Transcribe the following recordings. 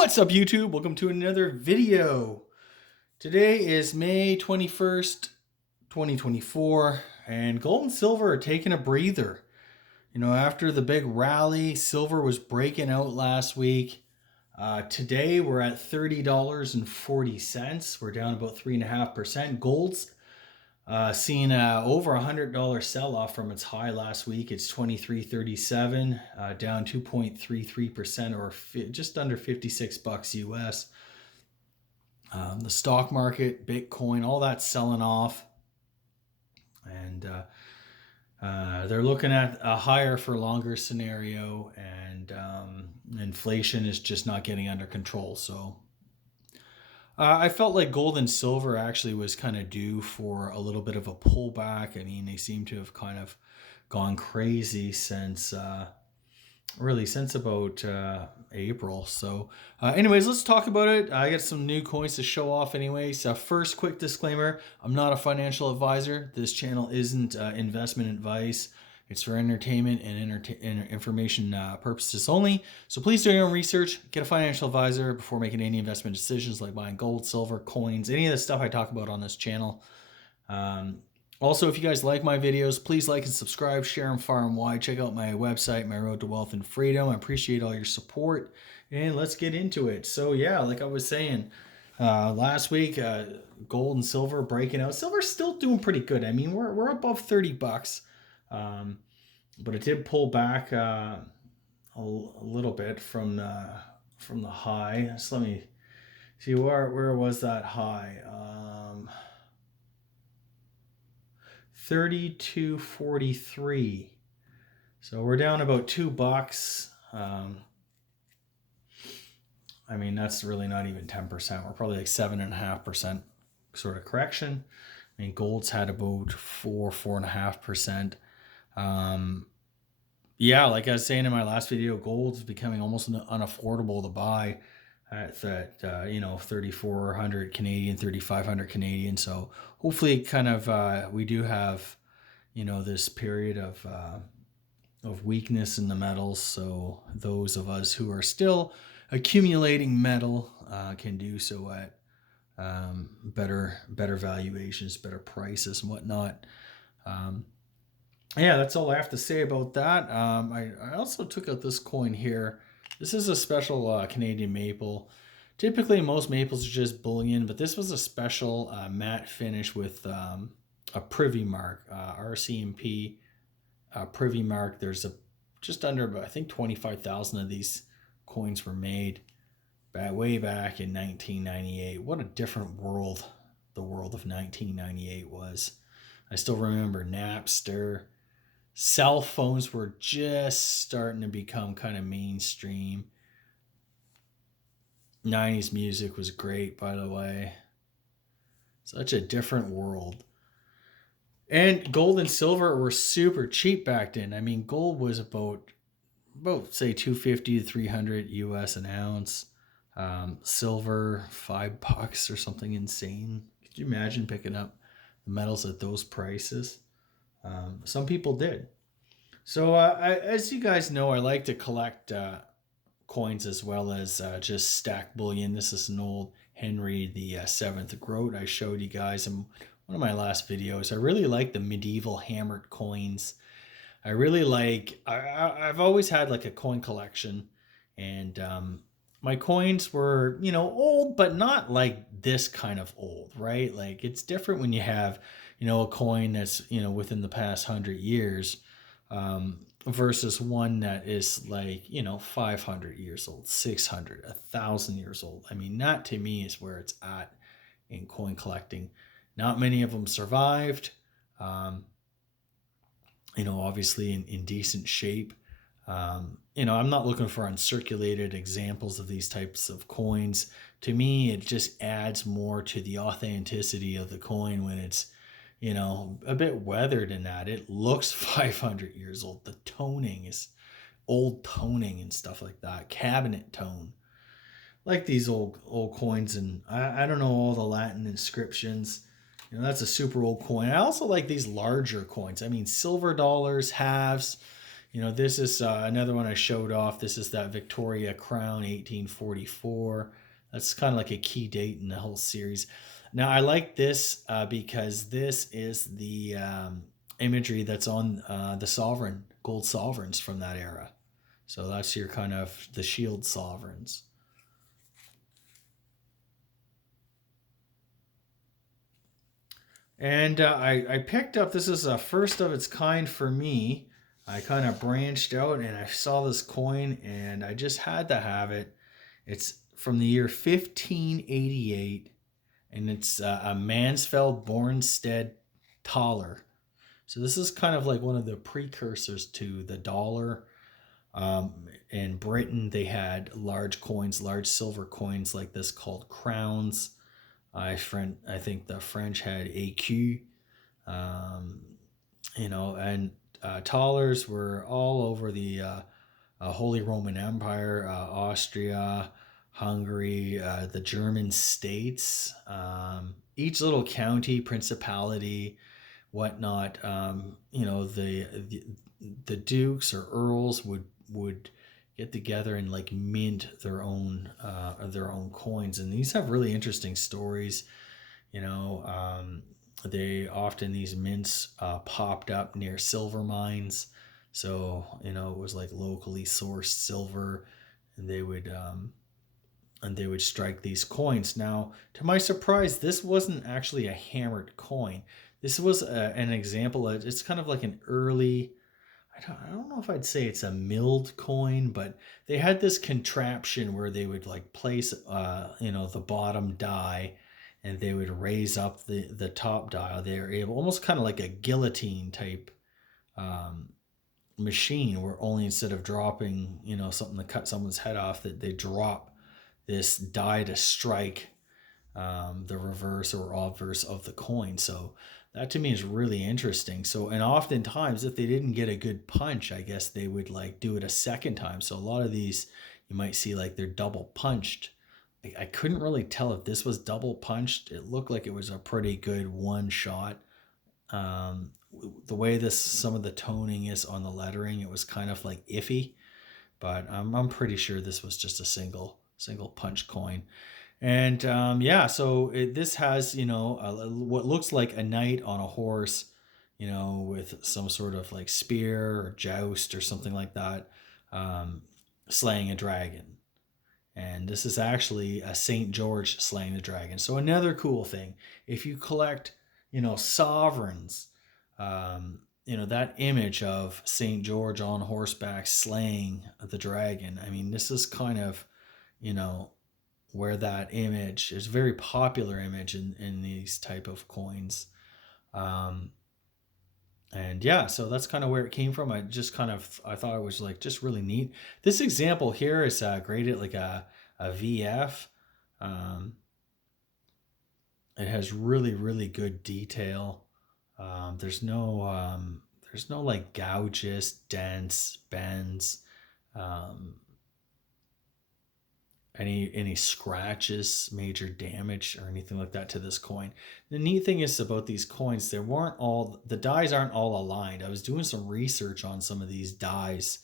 What's up, YouTube? Welcome to another video. Today is May 21st, 2024, and gold and silver are taking a breather. After the big rally, silver was breaking out last week. Today, we're at $30.40. We're down about 3.5%. Gold's seeing over $100 sell-off from its high last week. It's 23.37, down 2.33%, or just under 56 bucks US. The stock market, Bitcoin, all that's selling off, and they're looking at a higher for longer scenario, and inflation is just not getting under control. So I felt like gold and silver actually was kind of due for a little bit of a pullback. I mean, they seem to have kind of gone crazy since about April. So anyways, let's talk about it. I got some new coins to show off anyways. First, quick disclaimer, I'm not a financial advisor. This channel isn't investment advice. It's for entertainment and information purposes only. So please do your own research. Get a financial advisor before making any investment decisions like buying gold, silver, coins, any of the stuff I talk about on this channel. Also, if you guys like my videos, please like and subscribe, share them far and wide. Check out my website, My Road to Wealth and Freedom. I appreciate all your support, and let's get into it. So yeah, like I was saying, last week, gold and silver breaking out. Silver's still doing pretty good. I mean, we're above 30 bucks. But it did pull back a little bit from the high. So let me see, where was that high? 32.43. So we're down about $2. I mean, that's really not even 10%. We're probably like 7.5% sort of correction. I mean, gold's had about 4.5%. Yeah, like I was saying in my last video, gold's becoming almost unaffordable to buy at that 3,400 Canadian, 3,500 Canadian. So hopefully kind of we do have this period of weakness in the metals, so those of us who are still accumulating metal can do so at better valuations, better prices and whatnot. Yeah, that's all I have to say about that. I also took out this coin here. This is a special Canadian maple. Typically, most maples are just bullion, but this was a special matte finish with a privy mark, RCMP privy mark. There's just under, I think, 25,000 of these coins were made way back in 1998. What a different world the world of 1998 was. I still remember Napster. Cell phones were just starting to become kind of mainstream. 90s music was great, by the way. Such a different world. And gold and silver were super cheap back then. I mean, gold was about say 250 to 300 US an ounce. Silver, $5 or something insane. Could you imagine picking up the metals at those prices? Some people did. So as you guys know, I like to collect coins as well as just stack bullion. This is an old Henry the Seventh groat I showed you guys in one of my last videos. I really like the medieval hammered coins. I really like, I've always had like a coin collection, and my coins were, old, but not like this kind of old, right? Like it's different when you have, a coin that's, within the past 100 years versus one that is like, 500 years old, 600, 1,000 years old. I mean, that to me is where it's at in coin collecting. Not many of them survived, obviously in decent shape. I'm not looking for uncirculated examples of these types of coins. To me, it just adds more to the authenticity of the coin when it's, a bit weathered in that. It looks 500 years old. The toning is old toning and stuff like that. Cabinet tone. Like these old coins, and I don't know all the Latin inscriptions. That's a super old coin. I also like these larger coins. I mean, silver dollars, halves, This is another one I showed off. This is that Victoria Crown 1844. That's kind of like a key date in the whole series. Now, I like this because this is the imagery that's on the sovereign, gold sovereigns from that era. So that's your kind of the shield sovereigns. And I picked up, this is a first of its kind for me. I kind of branched out and I saw this coin and I just had to have it. It's from the year 1588 and it's a Mansfeld Bornstedt Thaler. So this is kind of like one of the precursors to the dollar. In Britain, they had large coins, large silver coins like this called crowns. I think the French had écus, um, and thalers were all over the Holy Roman Empire, Austria, Hungary, the German states, each little county, principality, whatnot. The dukes or earls would get together and like mint their own coins, and these have really interesting stories. You know, they often these mints popped up near silver mines, so it was like locally sourced silver, and they would strike these coins. Now, to my surprise, this wasn't actually a hammered coin. This was an example of it's kind of like an early. I don't know if I'd say it's a milled coin, but they had this contraption where they would like place, the bottom die, and they would raise up the top die. They're able, almost kind of like a guillotine type um, machine, where only instead of dropping, something to cut someone's head off, that they drop this die to strike the reverse or obverse of the coin. So that to me is really interesting. So, and oftentimes, if they didn't get a good punch, I guess they would like do it a second time. So a lot of these you might see like they're double punched. I couldn't really tell if this was double punched. It looked like it was a pretty good one shot. Um, the way some of the toning is on the lettering, it was kind of like iffy, but I'm pretty sure this was just a single punch coin. And yeah, so this has, what looks like a knight on a horse, with some sort of like spear or joust or something like that, um, slaying a dragon. And this is actually a St. George slaying the dragon. So another cool thing, if you collect, sovereigns, that image of St. George on horseback slaying the dragon. I mean, this is kind of, you know, where that image is a very popular image in these type of coins. Um, and yeah, so that's kind of where it came from. I thought it was like just really neat. This example here is graded like a VF. Um, it has really, really good detail. There's no like gouges, dents, bends. Um, any scratches, major damage, or anything like that to this coin. The neat thing is about these coins, the dies aren't all aligned. I was doing some research on some of these dies,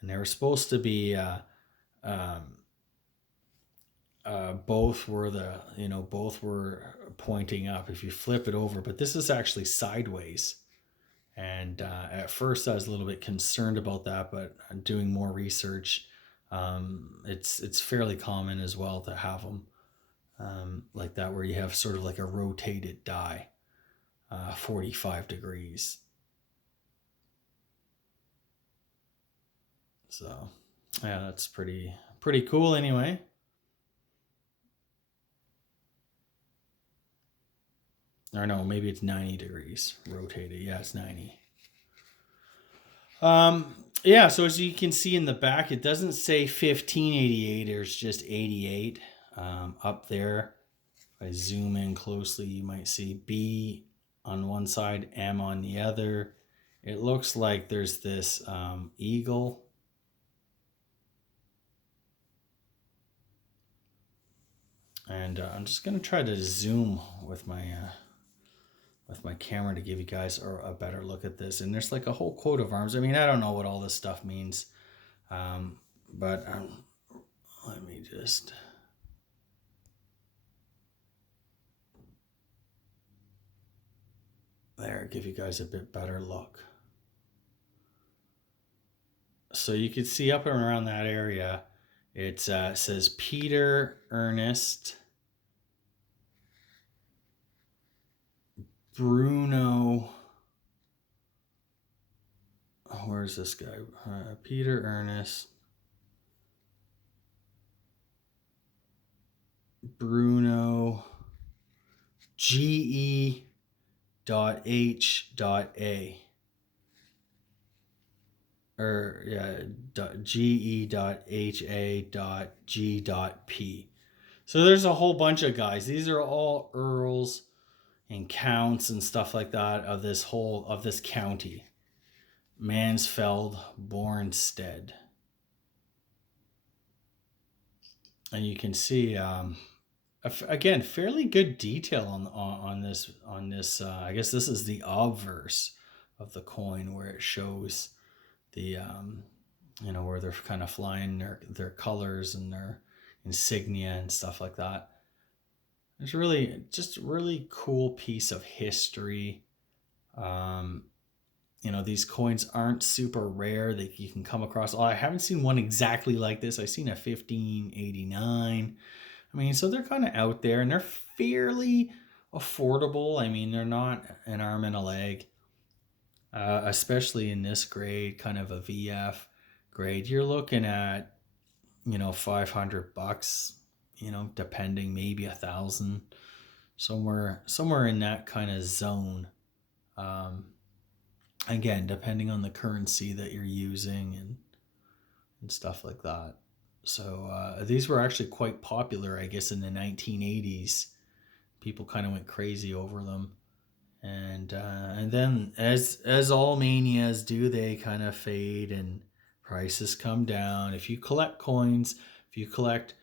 and they were supposed to be um, both were pointing up if you flip it over, but this is actually sideways. And at first, I was a little bit concerned about that, but doing more research, it's fairly common as well to have them like that, where you have sort of like a rotated die, 45 degrees. So yeah, that's pretty cool. Anyway, or no, maybe it's 90 degrees rotated. Yeah, it's 90. Yeah, so as you can see in the back, it doesn't say 1588, there's just 88 up there. If I zoom in closely, you might see B on one side, M on the other. It looks like there's this eagle. And I'm just going to try to zoom with my with my camera to give you guys a better look at this. And there's like a whole coat of arms. I mean, I don't know what all this stuff means, but let me just... there, give you guys a bit better look. So you can see up and around that area, it says Peter Ernest Bruno. Where's this guy? Peter Ernest Bruno GE.H.A. Or yeah, GE.HA.G.P. So there's a whole bunch of guys. These are all earls and counts and stuff like that of this county. Mansfeld, Bornstead. And you can see again, fairly good detail on this. I guess this is the obverse of the coin, where it shows the where they're kind of flying their colors and their insignia and stuff like that. It's really just a really cool piece of history. These coins aren't super rare that you can come across. I haven't seen one exactly like this. I've seen a 1589. I mean, so they're kind of out there and they're fairly affordable. I mean, they're not an arm and a leg, especially in this grade, kind of a VF grade. You're looking at, $500, depending, maybe $1,000, somewhere in that kind of zone. Again, depending on the currency that you're using and stuff like that. So these were actually quite popular, I guess, in the 1980s. People kind of went crazy over them, and then as all manias do, they kind of fade and prices come down. If you collect coins, if you collect,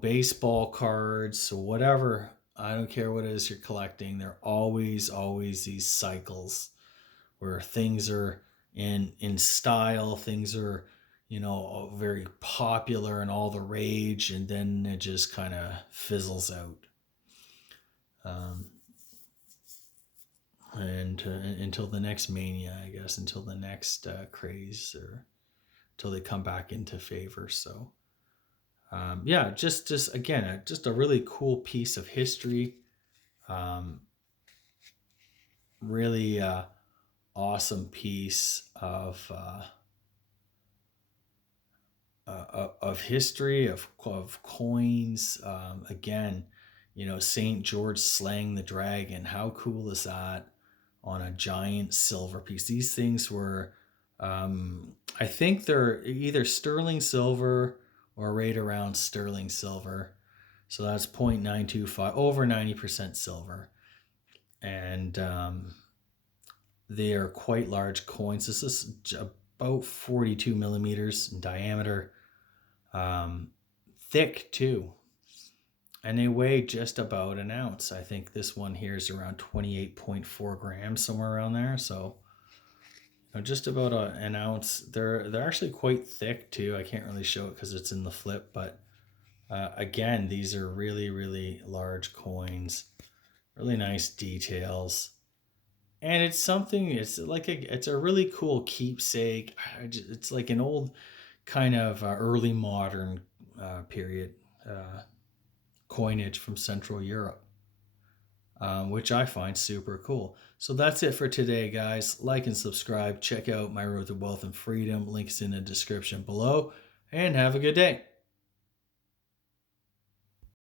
baseball cards or whatever, I don't care what it is you're collecting, there are always these cycles where things are in style, things are, very popular and all the rage, and then it just kind of fizzles out. And until the next mania, I guess, until the next craze, or until they come back into favor. So, just again, just a really cool piece of history. Really awesome piece of history, of coins. Again, St. George slaying the dragon. How cool is that on a giant silver piece? These things were, I think they're either sterling silver or right around sterling silver. So that's 0.925, over 90% silver. And they are quite large coins. This is about 42 millimeters in diameter. Thick too. And they weigh just about an ounce. I think this one here is around 28.4 grams, somewhere around there. So just about an ounce. They're actually quite thick too. I can't really show it because it's in the flip, but again, these are really, really large coins. Really nice details. And it's something, it's a really cool keepsake. It's like an old kind of early modern period coinage from Central Europe, which I find super cool. So that's it for today, guys. Like and subscribe. Check out My Road to Wealth and Freedom. Links in the description below. And have a good day.